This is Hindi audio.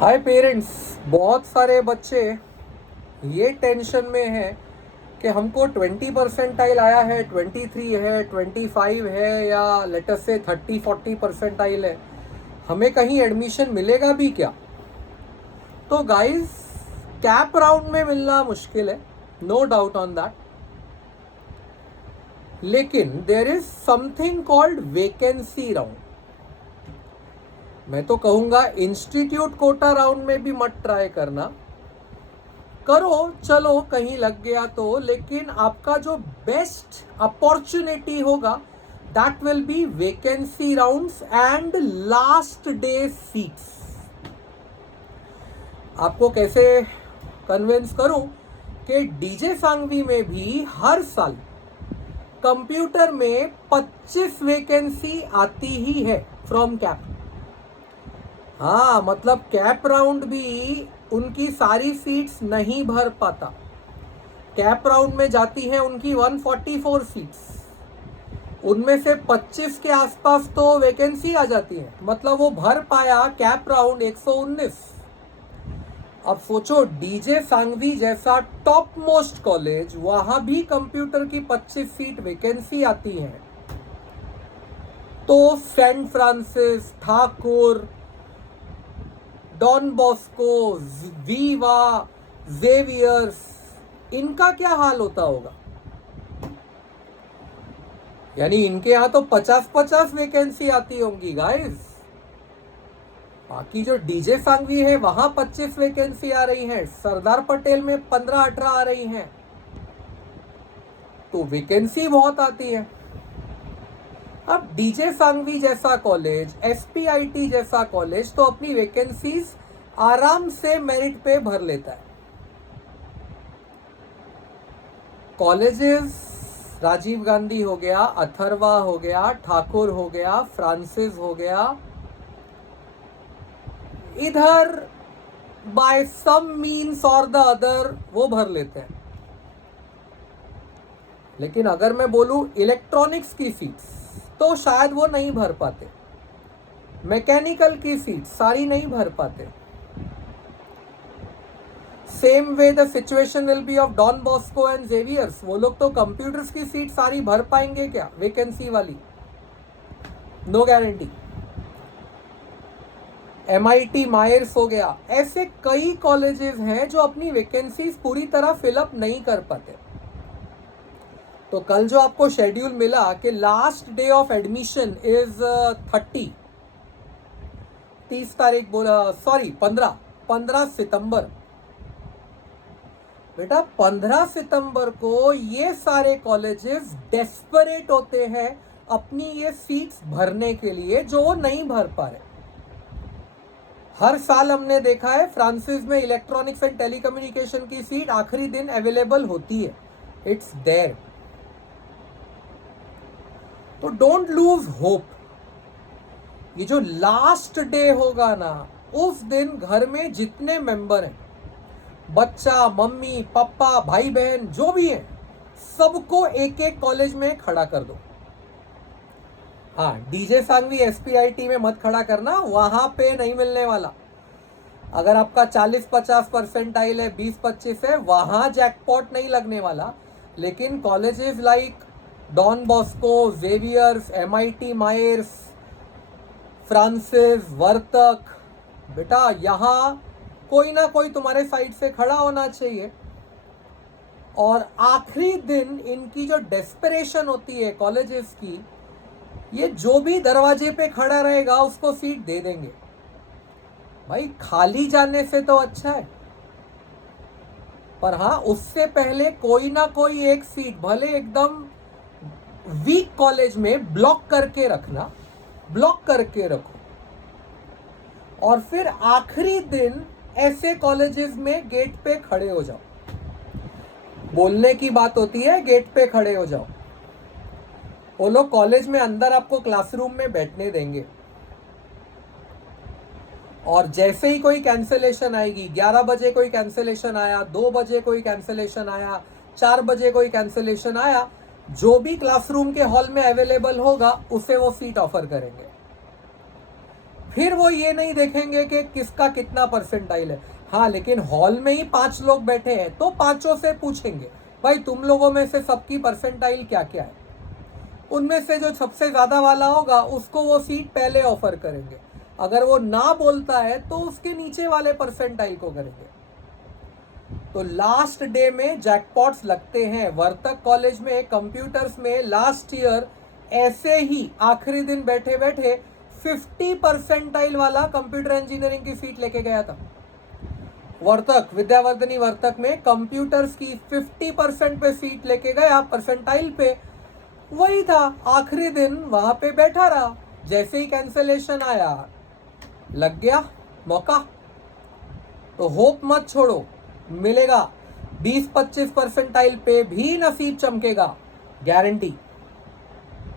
हाय पेरेंट्स। बहुत सारे बच्चे ये टेंशन में हैं कि हमको 20 परसेंटाइल आया है, 23 है, 25 है, या लेटर से 30-40 परसेंटाइल है, हमें कहीं एडमिशन मिलेगा भी क्या। तो गाइस, कैप राउंड में मिलना मुश्किल है, नो डाउट ऑन दैट, लेकिन there is something called vacancy round. मैं तो कहूँगा इंस्टीट्यूट कोटा राउंड में भी मत ट्राई करना, करो चलो कहीं लग गया तो, लेकिन आपका जो बेस्ट अपॉर्चुनिटी होगा that will be vacancy rounds and last day seats. आपको कैसे कन्विंस करूं कि डीजे सांगवी में भी हर साल कंप्यूटर में 25 वैकेंसी आती ही है फ्रॉम कैप। हाँ, मतलब कैप राउंड भी उनकी सारी सीट्स नहीं भर पाता। कैप राउंड में जाती हैं उनकी 144 सीट्स, उनमें से 25 के आसपास तो वैकेंसी आ जाती है, मतलब वो भर पाया कैप राउंड 119। अब सोचो, डीजे सांगवी जैसा टॉप मोस्ट कॉलेज, वहां भी कंप्यूटर की 25 सीट वैकेंसी आती है, तो Saint Francis, Thakur, Don Bosco, Viva, Xavier's, इनका क्या हाल होता होगा। यानी इनके यहां तो 50-50 वैकेंसी आती होंगी गाइस। बाकी जो डीजे सांगवी है वहां 25 वैकेंसी आ रही है, सरदार पटेल में 15-18 आ रही हैं, तो वैकेंसी बहुत आती है। अब डीजे सांगवी जैसा कॉलेज, एसपीआईटी जैसा कॉलेज तो अपनी वैकेंसीज आराम से मेरिट पे भर लेता है। कॉलेजेस राजीव गांधी हो गया, अथर्वा हो गया, ठाकुर हो गया, फ्रांसिस हो गया, इधर बाय सम मीन्स और द अदर वो भर लेते हैं। लेकिन अगर मैं बोलूं इलेक्ट्रॉनिक्स की सीट्स तो शायद वो नहीं भर पाते, मैकेनिकल की सीट सारी नहीं भर पाते। Same way the situation will be of Don Bosco and Xavier's. वो लोग तो कंप्यूटर्स की सीट सारी भर पाएंगे क्या वैकेंसी वाली, नो गारंटी। MIT मायर्स हो गया, ऐसे कई कॉलेजेस हैं जो अपनी वैकेंसीज पूरी तरह फिलअप नहीं कर पाते। तो कल जो आपको शेड्यूल मिला कि last day of admission is 30 तारीख बोला, सॉरी 15 सितंबर। बेटा 15 सितंबर को ये सारे कॉलेजेस डेस्परेट होते हैं अपनी ये सीट्स भरने के लिए जो वो नहीं भर पा रहे। हर साल हमने देखा है फ्रांसिस में इलेक्ट्रॉनिक्स एंड टेलीकम्युनिकेशन की सीट आखिरी दिन अवेलेबल होती है, इट्स देयर। तो डोंट लूज होप। ये जो लास्ट डे होगा ना, उस दिन घर में जितने मेंबर हैं, बच्चा, मम्मी, पापा, भाई बहन जो भी हैं, सबको एक एक कॉलेज में खड़ा कर दो। हाँ, डीजे सांगवी एसपीआईटी में मत खड़ा करना, वहां पे नहीं मिलने वाला। अगर आपका 40-50 परसेंटाइल है, 20-25 है, वहां जैकपॉट नहीं लगने वाला। लेकिन colleges like Don Bosco, Xavier's, MIT Myers, Francis, Vartak, बेटा यहां कोई ना कोई तुम्हारे साइड से खड़ा होना चाहिए। और आखिरी दिन इनकी जो डेस्परेशन होती है कॉलेजेस की, ये जो भी दरवाजे पे खड़ा रहेगा उसको सीट दे देंगे। भाई खाली जाने से तो अच्छा है, पर हाँ उससे पहले कोई ना कोई एक सीट भले एकदम वीक कॉलेज में ब्लॉक करके रखना, ब्लॉक करके रखो। और फिर आखिरी दिन ऐसे कॉलेजेस में गेट पे खड़े हो जाओ। बोलने की बात होती है, गेट पे खड़े हो जाओ। वो लोग कॉलेज में अंदर आपको क्लासरूम में बैठने देंगे, और जैसे ही कोई कैंसिलेशन आएगी, 11 बजे कोई कैंसिलेशन आया, 2 बजे कोई कैंसिलेशन आया, 4 बजे कोई कैंसिलेशन आया, जो भी क्लासरूम के हॉल में अवेलेबल होगा उसे वो सीट ऑफर करेंगे। फिर वो ये नहीं देखेंगे कि किसका कितना परसेंटाइल है। हाँ, लेकिन हॉल में ही 5 लोग बैठे हैं तो पांचों से पूछेंगे भाई तुम लोगों में से सबकी परसेंटाइल क्या क्या है। उनमें से जो सबसे ज़्यादा वाला होगा उसको वो सीट पहले ऑफर करेंगे। अगर वो ना बोलता है तो उसके नीचे वाले परसेंटाइल को करेंगे। तो लास्ट डे में जैकपॉट्स लगते हैं। वर्तक कॉलेज में कंप्यूटर्स में लास्ट ईयर ऐसे ही आखिरी दिन बैठे बैठे 50 परसेंटाइल वाला कंप्यूटर इंजीनियरिंग की सीट लेके गया था। वर्तक, विद्यावर्धनी वर्तक में कंप्यूटर्स की 50% पे सीट लेके गया, परसेंटाइल पे वही था। आखिरी दिन वहां पे बैठा रहा, जैसे ही कैंसलेशन आया लग गया मौका। तो होप मत छोड़ो, मिलेगा 20-25 परसेंटाइल पे भी नसीब चमकेगा, गारंटी।